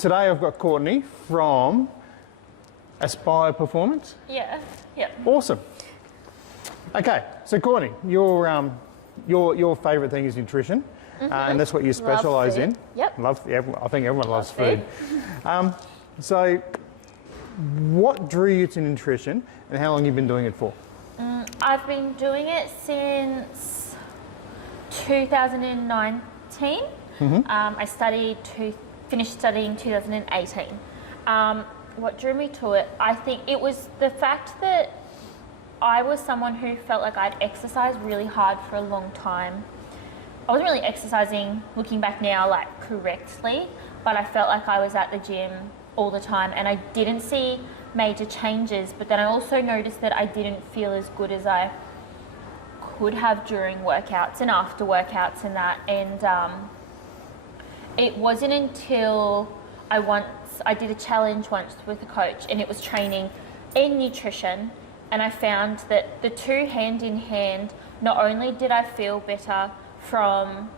today I've got Courtney from Aspire Performance. Yeah. Yep. Awesome. Okay, so Courtney, your favourite thing is nutrition, and that's what you specialise in. Yep. I think everyone loves food. So, what drew you to nutrition, and how long have you been doing it for? I've been doing it since 2019. I finished studying 2018. What drew me to it, I think it was the fact that I was someone who felt like I'd exercised really hard for a long time. I wasn't really exercising, looking back now, like correctly, but I felt like I was at the gym all the time and I didn't see major changes, but then I also noticed that I didn't feel as good as I could have during workouts and after workouts and that. And it wasn't until I did a challenge once with a coach, and it was training and nutrition, and I found that the two hand in hand, not only did I feel better from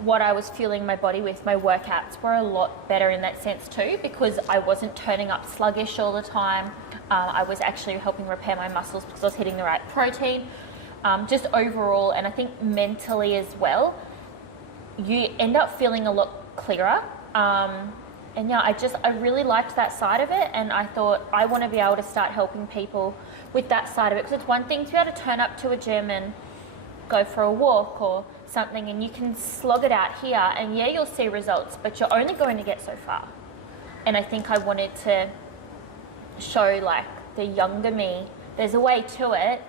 what I was fueling my body with, my workouts were a lot better in that sense too, because I wasn't turning up sluggish all the time. I was actually helping repair my muscles because I was hitting the right protein. Just overall, and I think mentally as well, you end up feeling a lot clearer. And yeah, I really liked that side of it, and I thought I want to be able to start helping people with that side of it, because it's one thing to be able to turn up to a gym and go for a walk or something and you can slog it out here and yeah, you'll see results, but you're only going to get so far. And I think I wanted to show like the younger me, there's a way to it,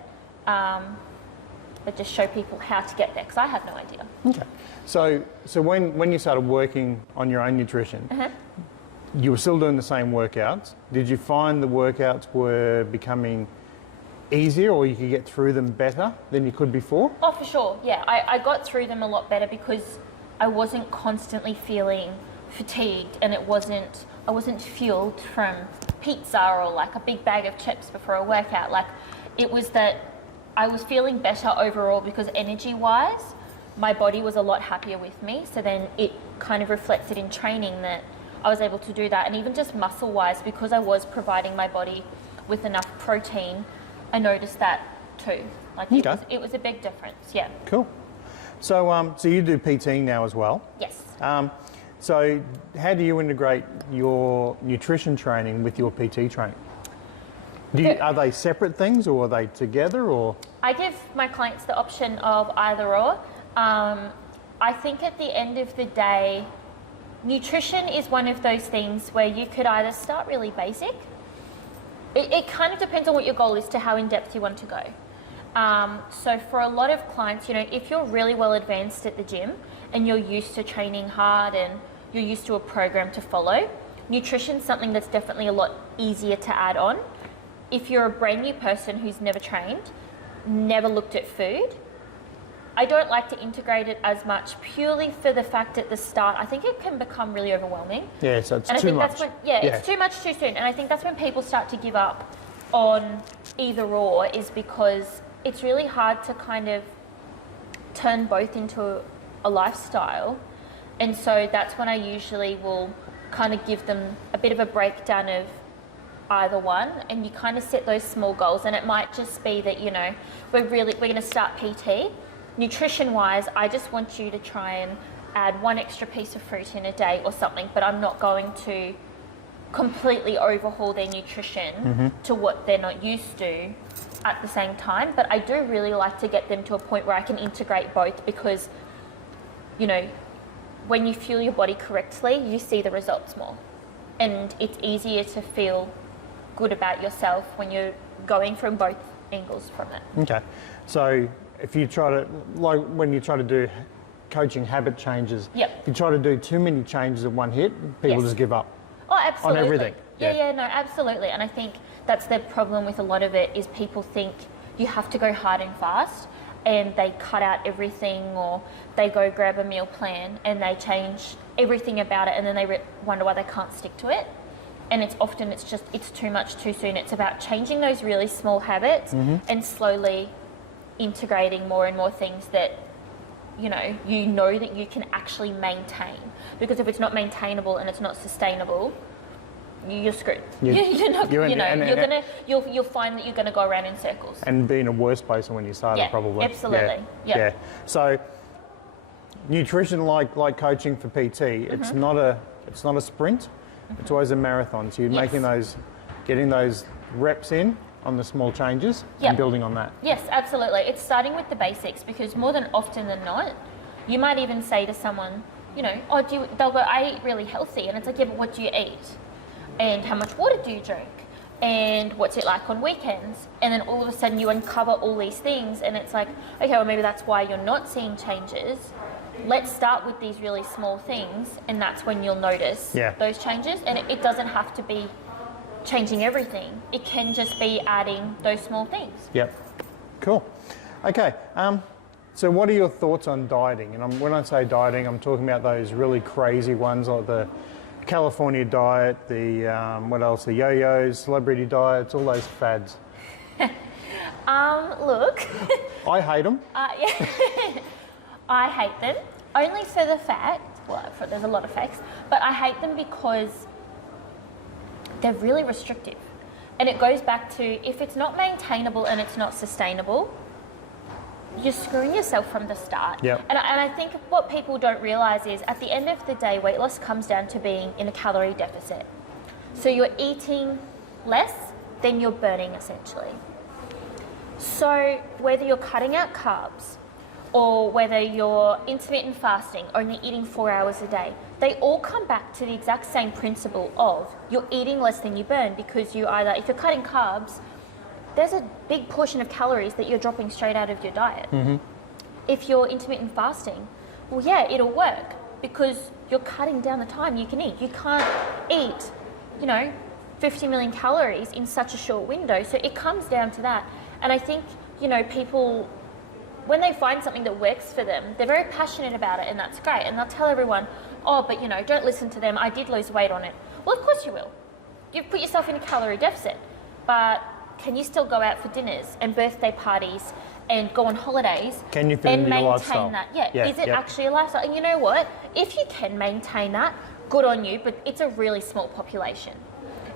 but just show people how to get there, because I have no idea. Okay. So when you started working on your own nutrition, you were still doing the same workouts. Did you find the workouts were becoming easier, or you could get through them better than you could before? Oh, for sure, yeah. I got through them a lot better because I wasn't constantly feeling fatigued, and I wasn't fueled from pizza or like a big bag of chips before a workout. Like, it was that I was feeling better overall because energy-wise, my body was a lot happier with me. So then it kind of reflected in training that I was able to do that. And even just muscle-wise, because I was providing my body with enough protein, I noticed that too. Like, it was a big difference, yeah. Cool. So, so you do PT now as well? Yes. So how do you integrate your nutrition training with your PT training? Are they separate things, or are they together, or? I give my clients the option of either or. I think at the end of the day, nutrition is one of those things where you could either start really basic. It kind of depends on what your goal is to how in depth you want to go. So for a lot of clients, you know, if you're really well advanced at the gym and you're used to training hard and you're used to a program to follow, nutrition's something that's definitely a lot easier to add on. If you're a brand new person who's never trained, never looked at food, I don't like to integrate it as much, purely for the fact at the start, I think it can become really overwhelming. Yeah, so it's and too much. That's when, it's too much too soon. And I think that's when people start to give up on either or, is because it's really hard to kind of turn both into a lifestyle. And so that's when I usually will kind of give them a bit of a breakdown of either one, and you kind of set those small goals. And it might just be that, you know, we're going to start PT. Nutrition wise, I just want you to try and add one extra piece of fruit in a day or something, but I'm not going to completely overhaul their nutrition to what they're not used to at the same time. But I do really like to get them to a point where I can integrate both, because, you know, when you fuel your body correctly, you see the results more, and it's easier to feel good about yourself when you're going from both angles from it. Okay, so if you try to, like when you try to do coaching habit changes, if you try to do too many changes in one hit, people just give up. Oh, absolutely. On everything. Yeah, no, absolutely. And I think that's the problem with a lot of it, is people think you have to go hard and fast, and they cut out everything, or they go grab a meal plan and they change everything about it, and then they wonder why they can't stick to it. And it's too much too soon. It's about changing those really small habits and slowly integrating more and more things that you know that you can actually maintain. Because if it's not maintainable and it's not sustainable, you're screwed. You're not, you'll find that you're going to go around in circles. And be in a worse place than when you started, probably. Absolutely. Yeah. So, nutrition, like coaching for PT, it's not a sprint. It's always a marathon. So you're getting those reps in on the small changes and building on that. Yes, absolutely. It's starting with the basics, because more than often than not, you might even say to someone, they'll go, I eat really healthy. And it's like, yeah, but what do you eat? And how much water do you drink? And what's it like on weekends? And then all of a sudden you uncover all these things, and it's like, okay, well, maybe that's why you're not seeing changes. Let's start with these really small things, and that's when you'll notice those changes. And it doesn't have to be changing everything. It can just be adding those small things. Yep. Cool. Okay. So what are your thoughts on dieting? And when I say dieting, I'm talking about those really crazy ones like the California diet, the what else? The yo-yos, celebrity diets, all those fads. Look. I hate them. I hate them only for the fact. There's a lot of facts, but I hate them because they're really restrictive, and it goes back to, if it's not maintainable and it's not sustainable, you're screwing yourself from the start. Yep. And I think what people don't realise is, at the end of the day, weight loss comes down to being in a calorie deficit. So you're eating less than you're burning, essentially. So whether you're cutting out carbs, or whether you're intermittent fasting, only eating 4 hours a day, they all come back to the exact same principle of you're eating less than you burn, because you either, if you're cutting carbs, there's a big portion of calories that you're dropping straight out of your diet. If you're intermittent fasting, well, yeah, it'll work, because you're cutting down the time you can eat. You can't eat, 50 million calories in such a short window. So it comes down to that. And I think, people, when they find something that works for them, they're very passionate about it, and that's great. And they'll tell everyone, oh, but don't listen to them. I did lose weight on it. Well, of course you will. You've put yourself in a calorie deficit. But can you still go out for dinners and birthday parties and go on holidays? Can you fit into your lifestyle? And maintain that? Is it actually a lifestyle? And you know what? If you can maintain that, good on you, but it's a really small population.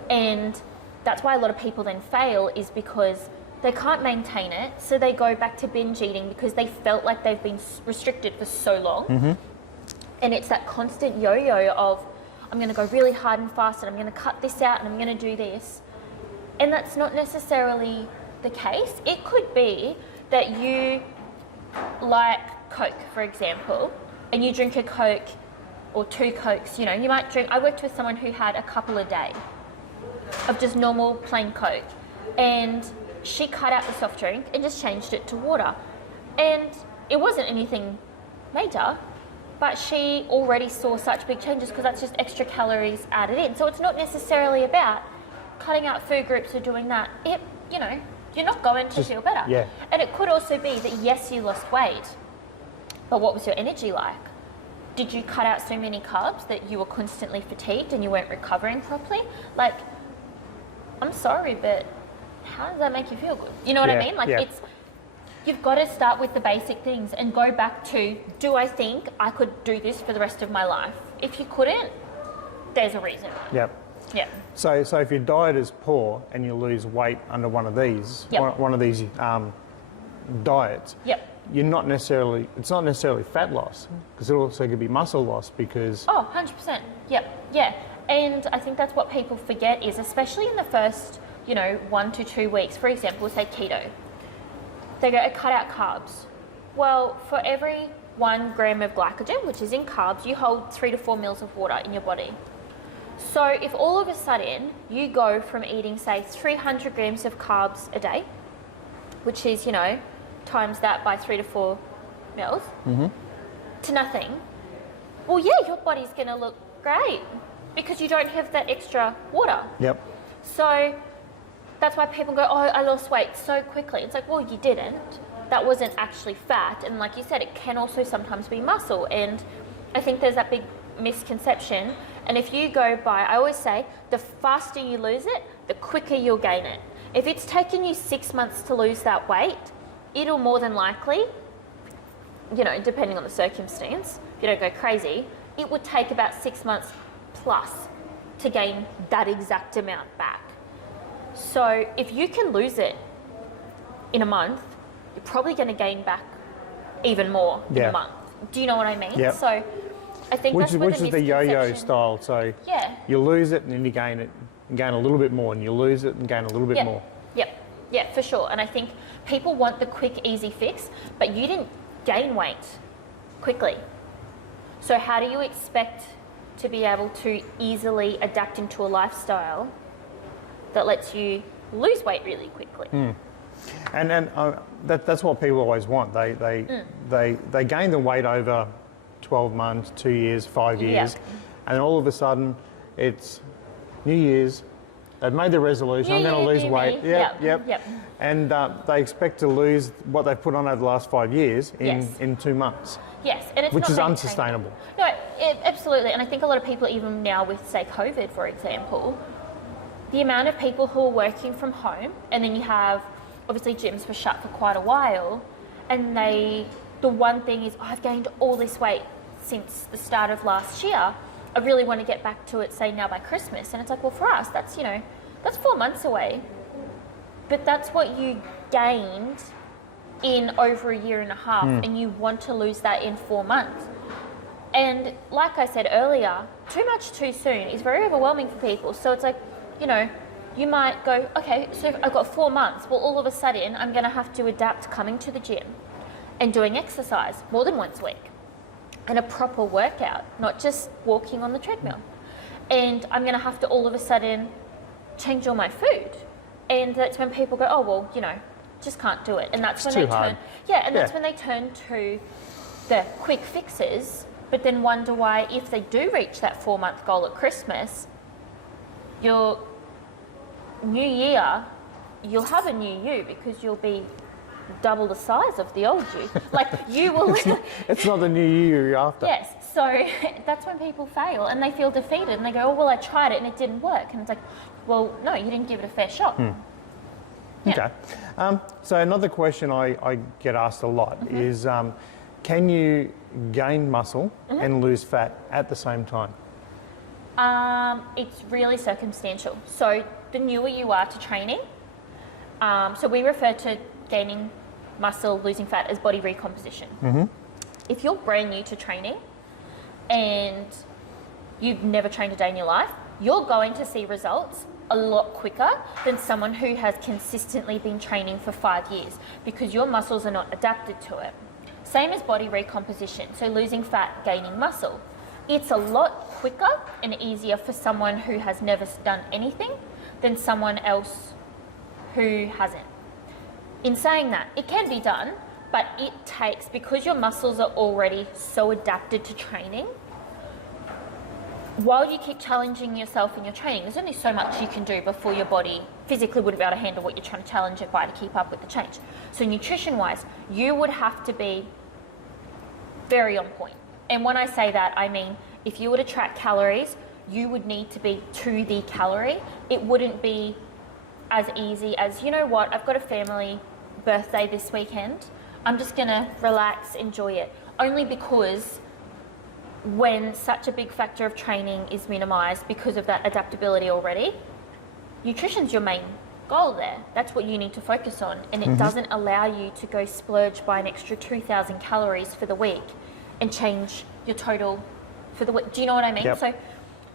And that's why a lot of people then fail, is because they can't maintain it, so they go back to binge eating because they felt like they've been restricted for so long. And it's that constant yo-yo of, I'm going to go really hard and fast, and I'm going to cut this out, and I'm going to do this. And that's not necessarily the case. It could be that you like Coke, for example, and you drink a Coke or 2 Cokes. You might drink, I worked with someone who had a couple a day of just normal plain Coke, and she cut out the soft drink and just changed it to water. And it wasn't anything major, but she already saw such big changes, because that's just extra calories added in. So it's not necessarily about cutting out food groups or doing that. You're not going to feel better. Yeah. And it could also be that, yes, you lost weight, but what was your energy like? Did you cut out so many carbs that you were constantly fatigued and you weren't recovering properly? Like, I'm sorry, but how does that make you feel good? You know what I mean? Like, you've got to start with the basic things and go back to, do I think I could do this for the rest of my life? If you couldn't, there's a reason. Yep. Yeah. So if your diet is poor and you lose weight under one of these, one of these diets, you're not necessarily, it's not necessarily fat loss, because it also could be muscle loss, because... Oh, 100%. Yeah. And I think that's what people forget is, especially in the first, 1 to 2 weeks, for example, say keto, they go, cut out carbs. Well, for every 1 gram of glycogen, which is in carbs, you hold 3 to 4 mils of water in your body. So if all of a sudden you go from eating, say, 300 grams of carbs a day, which is, times that by 3 to 4 mils, to nothing, well, yeah, your body's going to look great, because you don't have that extra water. Yep. So that's why people go, oh, I lost weight so quickly. It's like, well, you didn't. That wasn't actually fat. And like you said, it can also sometimes be muscle. And I think there's that big misconception. And if you go by, I always say, the faster you lose it, the quicker you'll gain it. If it's taken you 6 months to lose that weight, it'll more than likely you know, depending on the circumstance, if you don't go crazy, it would take about 6 months plus to gain that exact amount back. So if you can lose it in a month, you're probably going to gain back even more in a month. Do you know what I mean? Yeah. So I think Which that's is the yo-yo style. So you lose it and then you gain it and gain a little bit more, and you lose it and gain a little bit more. Yeah, for sure. And I think people want the quick, easy fix, but you didn't gain weight quickly. So how do you expect to be able to easily adapt into a lifestyle that lets you lose weight really quickly? And that's what people always want. They gain the weight over 12 months, 2 years, 5 years, and all of a sudden it's New Year's. They've made the resolution, I'm going to lose weight. Yep. And they expect to lose what they've put on over the last 5 years in 2 months. Yes, and it's which not is maintainable. unsustainable. No, absolutely. And I think a lot of people, even now with, say, COVID, for example, the amount of people who are working from home, and then you have, obviously, gyms were shut for quite a while, and the one thing is, I've gained all this weight since the start of last year. I really want to get back to it, say, now by Christmas. And it's like, well, for us, that's, you know, that's 4 months away. But that's what you gained in over a year and a half, and you want to lose that in 4 months. And like I said earlier, too much too soon is very overwhelming for people. So it's like, you know, you might go, okay, so I've got 4 months. Well, all of a sudden, I'm going to have to adapt coming to the gym and doing exercise more than once a week and a proper workout, not just walking on the treadmill. And I'm going to have to all of a sudden change all my food. And that's when people go, oh, well, you know, just can't do it. And that's when they turn, that's when they turn to the quick fixes, but then wonder why, if they do reach that 4 month goal at Christmas, your new year, you'll have a new you, because you'll be double the size of the old you. Like, you will. It's not the new year you're after. Yes. So that's when people fail and they feel defeated and they go, oh, well, I tried it and it didn't work. And it's like, well, no, you didn't give it a fair shot. Okay. So another question I get asked a lot is, can you gain muscle and lose fat at the same time? It's really circumstantial. So the newer you are to training, so we refer to gaining muscle, losing fat as body recomposition. If you're brand new to training and you've never trained a day in your life, you're going to see results a lot quicker than someone who has consistently been training for 5 years, because your muscles are not adapted to it. Same as body recomposition, so losing fat, gaining muscle. It's a lot quicker and easier for someone who has never done anything than someone else who hasn't. In saying that, it can be done, but it takes, because your muscles are already so adapted to training, while you keep challenging yourself in your training, there's only so much you can do before your body physically wouldn't be able to handle what you're trying to challenge it by to keep up with the change. So nutrition-wise, you would have to be very on point. And when I say that, I mean, if you were to track calories, you would need to be to the calorie. It wouldn't be as easy as, you know what, I've got a family birthday this weekend, I'm just gonna relax, enjoy it. Only because when such a big factor of training is minimized because of that adaptability already, nutrition's your main goal there. That's what you need to focus on. And it doesn't allow you to go splurge by an extra 2,000 calories for the week and change your total for the week. Do you know what I mean? Yep. So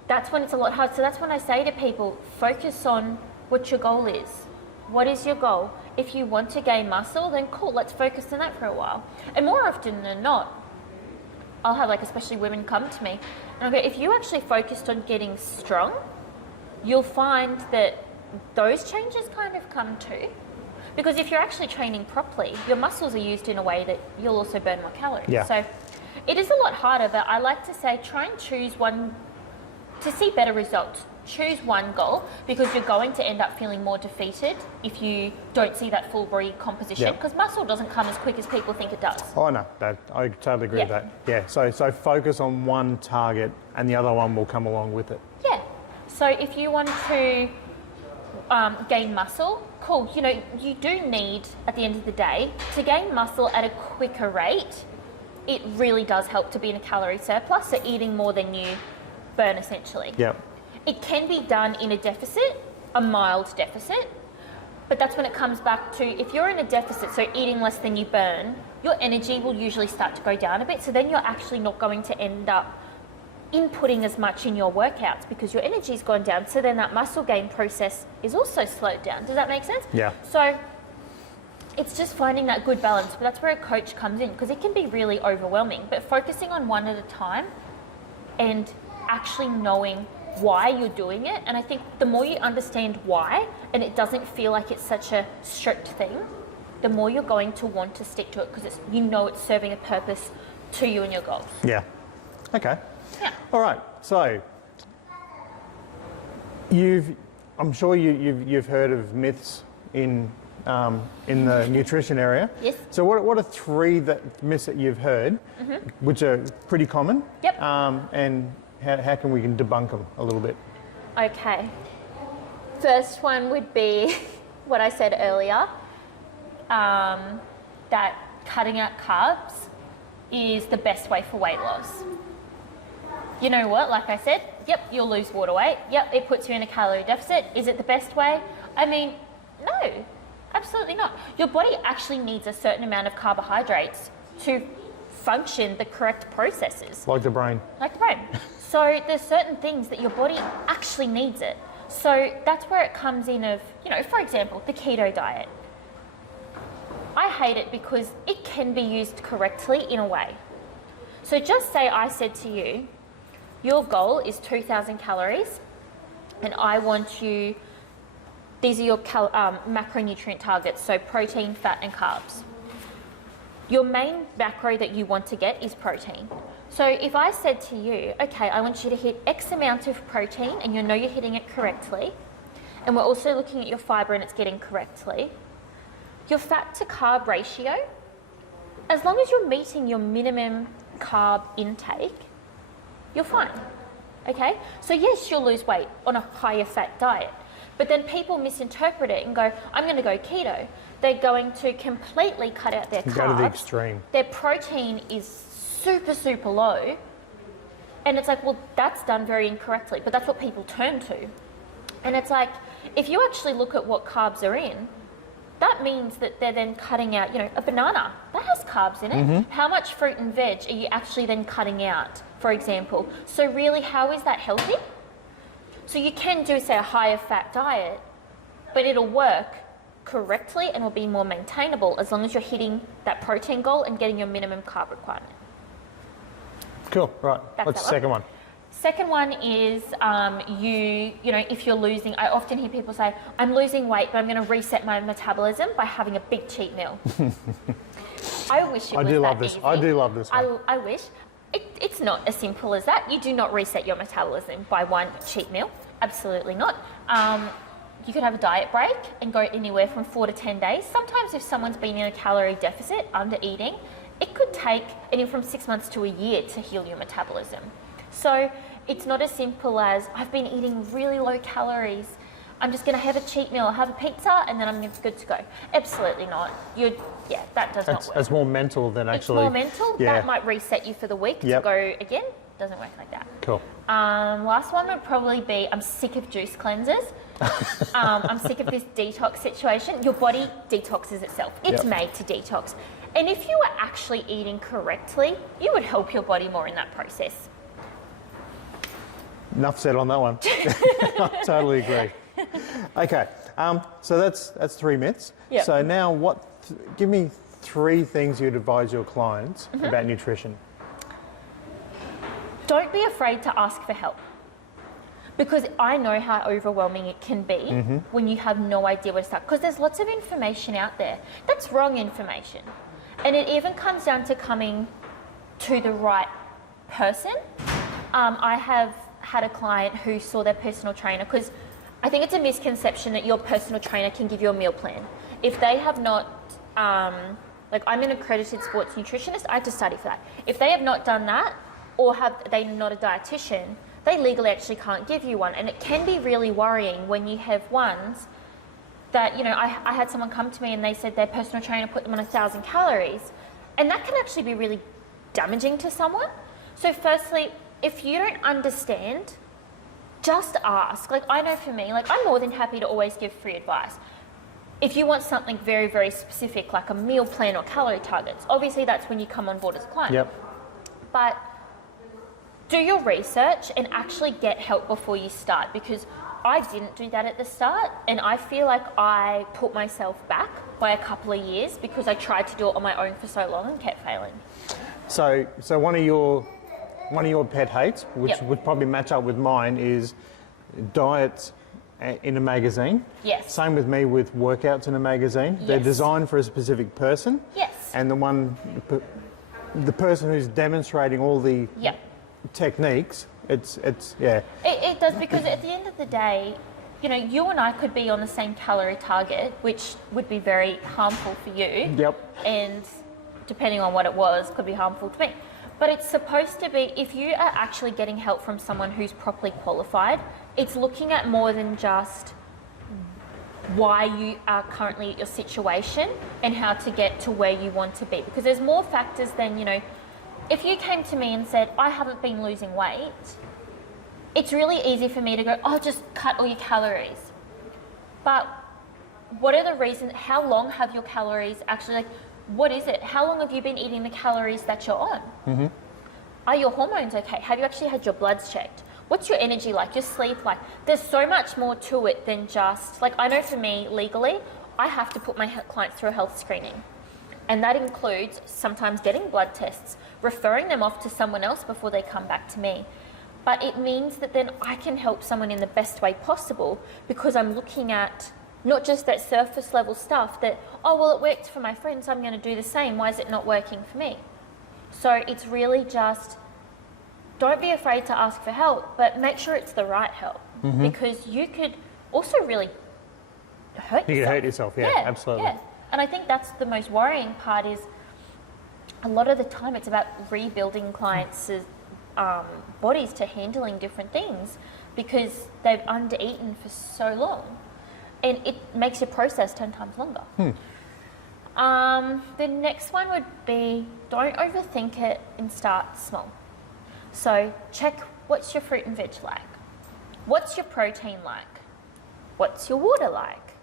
that's when it's a lot hard. So that's when I say to people, focus on what your goal is. What is your goal? If you want to gain muscle, then cool, let's focus on that for a while. And more often than not, I'll have, like, especially women come to me and I'll go, if you actually focused on getting strong, you'll find that those changes kind of come too. Because if you're actually training properly, your muscles are used in a way that you'll also burn more calories. Yeah. So it is a lot harder, but I like to say try and choose one to see better results. Choose one goal, because you're going to end up feeling more defeated if you don't see that full body composition, because muscle doesn't come as quick as people think it does. Oh no, I totally agree with that. Yeah, so focus on one target and the other one will come along with it. Yeah, so if you want to gain muscle, cool, you know, you do need, at the end of the day, to gain muscle at a quicker rate, it really does help to be in a calorie surplus, so eating more than you burn essentially. Yep. It can be done in a deficit, a mild deficit, but that's when it comes back to, if you're in a deficit, so eating less than you burn, your energy will usually start to go down a bit, so then you're actually not going to end up inputting as much in your workouts because your energy's gone down, so then that muscle gain process is also slowed down. Does that make sense? Yeah. So it's just finding that good balance, but that's where a coach comes in, because it can be really overwhelming, but focusing on one at a time and actually knowing why you're doing it. And I think the more you understand why, and it doesn't feel like it's such a strict thing, the more you're going to want to stick to it, because it's, you know, it's serving a purpose to you and your goals. Yeah. Okay. Yeah. All right. So I'm sure you've heard of myths in the nutrition area. Yes. So what are three myths that you've heard, which are pretty common? Yep. And how can we debunk them a little bit? Okay. First one would be what I said earlier, that cutting out carbs is the best way for weight loss. You know what, like I said, yep, you'll lose water weight. Yep, it puts you in a calorie deficit. Is it the best way? I mean, no, absolutely not. Your body actually needs a certain amount of carbohydrates to function the correct processes. Like the brain. Like the brain. So there's certain things that your body actually needs it. So that's where it comes in of, you know, for example, the keto diet. I hate it because it can be used correctly in a way. So just say I said to you, your goal is 2,000 calories, and I want you, these are your macronutrient targets, so protein, fat, and carbs. Your main macro that you want to get is protein. So if I said to you, okay, I want you to hit X amount of protein, and you know you're hitting it correctly, and we're also looking at your fiber and it's getting correctly, your fat to carb ratio, as long as you're meeting your minimum carb intake, you're fine, okay? So yes, you'll lose weight on a higher fat diet, but then people misinterpret it and go, I'm gonna go keto. They're going to completely cut out their carbs. Go to the extreme. Their protein is super, super low. And it's like, well, that's done very incorrectly, but that's what people turn to. And it's like, if you actually look at what carbs are in, that means that they're then cutting out, you know, a banana, that has carbs in it. How much fruit and veg are you actually then cutting out, for example? So really, how is that healthy? So you can do, say, a higher fat diet, but it'll work correctly and will be more maintainable as long as you're hitting that protein goal and getting your minimum carb requirement. Cool, right. That's What's the that second one? Second one is you know, if you're losing, I often hear people say, I'm losing weight, but I'm going to reset my metabolism by having a big cheat meal. I wish it was that easy. I do love this one. I wish. It's not as simple as that. You do not reset your metabolism by one cheat meal. Absolutely not. You could have a diet break and go anywhere from 4 to 10 days. Sometimes if someone's been in a calorie deficit, under eating, it could take anywhere from 6 months to a year to heal your metabolism. So it's not as simple as, I've been eating really low calories, I'm just going to have a cheat meal, have a pizza, and then I'm good to go. Absolutely not. That does not work. That's more mental than actually. It's more mental. Yeah. That might reset you for the week to go again. Doesn't work like that. Cool. Last one would probably be, I'm sick of juice cleansers. I'm sick of this detox situation. Your body detoxes itself. It's made to detox. And if you were actually eating correctly, you would help your body more in that process. Enough said on that one. I totally agree. Okay, so that's three myths. Yep. So now give me three things you'd advise your clients about nutrition. Don't be afraid to ask for help, because I know how overwhelming it can be when you have no idea where to start, because there's lots of information out there that's wrong information, and it even comes down to coming to the right person. I have had a client who saw their personal trainer, because I think it's a misconception that your personal trainer can give you a meal plan. If they have not, like I'm an accredited sports nutritionist, I had to study for that. If they have not done that, or they're not a dietitian, they legally actually can't give you one. And it can be really worrying when you have ones that, you know, I had someone come to me and they said their personal trainer put them on 1,000 calories. And that can actually be really damaging to someone. So firstly, if you don't understand, just ask. Like, I know for me, like, I'm more than happy to always give free advice. If you want something very, very specific, like a meal plan or calorie targets, obviously that's when you come on board as a client. Yep. But do your research and actually get help before you start, because I didn't do that at the start, and I feel like I put myself back by a couple of years because I tried to do it on my own for so long and kept failing. So one of your pet hates, which Yep. would probably match up with mine, is diets in a magazine. Yes. Same with me with workouts in a magazine. They're Yes. designed for a specific person. Yes. And the person who's demonstrating all the Yep. techniques, it's yeah. It does, because at the end of the day, you know, you and I could be on the same calorie target, which would be very harmful for you. Yep. And depending on what it was, could be harmful to me. But it's supposed to be, if you are actually getting help from someone who's properly qualified, it's looking at more than just why you are currently at your situation and how to get to where you want to be. Because there's more factors than, you know, if you came to me and said, I haven't been losing weight, it's really easy for me to go, oh, just cut all your calories. But what are the reasons? How long have your calories actually, like, what is it? How long have you been eating the calories that you're on? Mm-hmm. Are your hormones okay? Have you actually had your bloods checked? What's your energy like? Your sleep like? There's so much more to it than just, like, I know for me, legally, I have to put my clients through a health screening. And that includes sometimes getting blood tests, referring them off to someone else before they come back to me. But it means that then I can help someone in the best way possible, because I'm looking at not just that surface level stuff that, oh, well, it worked for my friends, so I'm going to do the same. Why is it not working for me? So it's really just, don't be afraid to ask for help, but make sure it's the right help, because you could also really hurt yourself. You can hurt yourself, yeah, absolutely. Yeah. And I think that's the most worrying part, is a lot of the time it's about rebuilding clients' bodies to handling different things, because they've under-eaten for so long. And it makes your process 10 times longer. The next one would be, don't overthink it and start small. So check, what's your fruit and veg like? What's your protein like? What's your water like?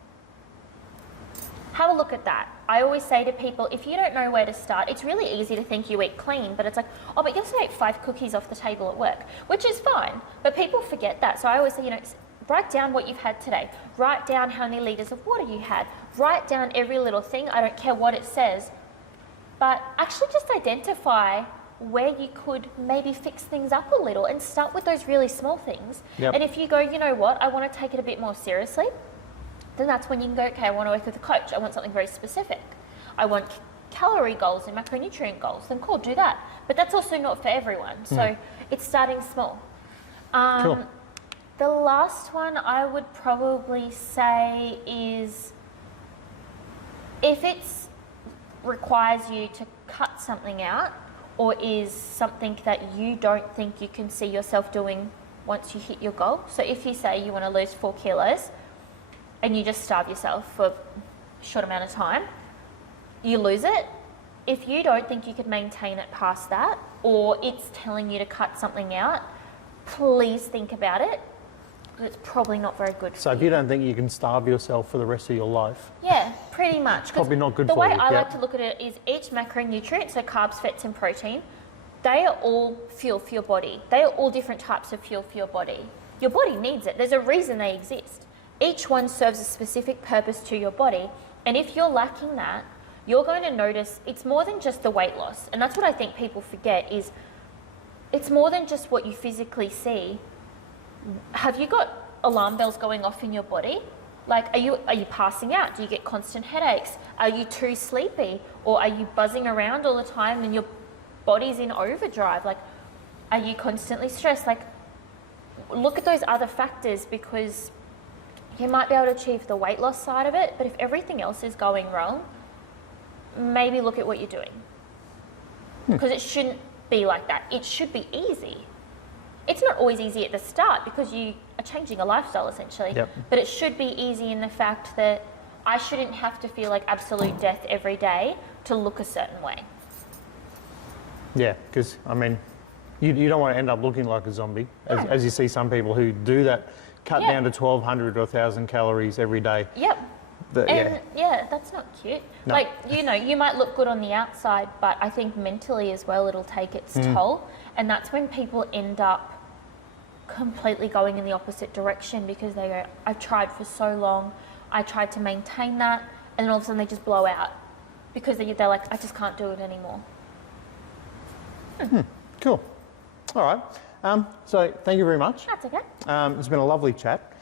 Have a look at that. I always say to people, if you don't know where to start, it's really easy to think you eat clean, but it's like, oh, but yesterday I ate 5 cookies off the table at work, which is fine, but people forget that. So I always say, you know, write down what you've had today. Write down how many litres of water you had. Write down every little thing. I don't care what it says. But actually just identify where you could maybe fix things up a little and start with those really small things. Yep. And if you go, you know what, I want to take it a bit more seriously, then that's when you can go, okay, I want to work with a coach. I want something very specific. I want calorie goals and macronutrient goals. Then cool, do that. But that's also not for everyone. So it's starting small. Cool. The last one I would probably say is, if it requires you to cut something out, or is something that you don't think you can see yourself doing once you hit your goal. So if you say you want to lose 4 kilos and you just starve yourself for a short amount of time, you lose it. If you don't think you could maintain it past that, or it's telling you to cut something out, please think about it. It's probably not very good for So if you don't think you can starve yourself for the rest of your life, yeah, pretty much. It's probably not good the for way you. I Yep. like to look at it is each macronutrient, so carbs, fats and protein, they are all fuel for your body. They are all different types of fuel for your body. Your body needs it. There's a reason they exist. Each one serves a specific purpose to your body. And if you're lacking that, you're going to notice it's more than just the weight loss. And that's what I think people forget, is it's more than just what you physically see. Have you got alarm bells going off in your body? Like, are you passing out? Do you get constant headaches? Are you too sleepy? Or are you buzzing around all the time and your body's in overdrive? Like, are you constantly stressed? Like, look at those other factors, because you might be able to achieve the weight loss side of it, but if everything else is going wrong, maybe look at what you're doing. Because it shouldn't be like that. It should be easy. It's not always easy at the start because you are changing a lifestyle essentially, Yep. but it should be easy in the fact that I shouldn't have to feel like absolute death every day to look a certain way. Yeah, because I mean, you don't want to end up looking like a zombie, as you see some people who do that, cut down to 1,200 or 1,000 calories every day. Yep. That's not cute. No. Like, you know, you might look good on the outside, but I think mentally as well, it'll take its toll. And that's when people end up completely going in the opposite direction because they go, I've tried for so long, I tried to maintain that, and then all of a sudden they just blow out because they're like, I just can't do it anymore. Cool. All right. So thank you very much. That's okay. It's been a lovely chat.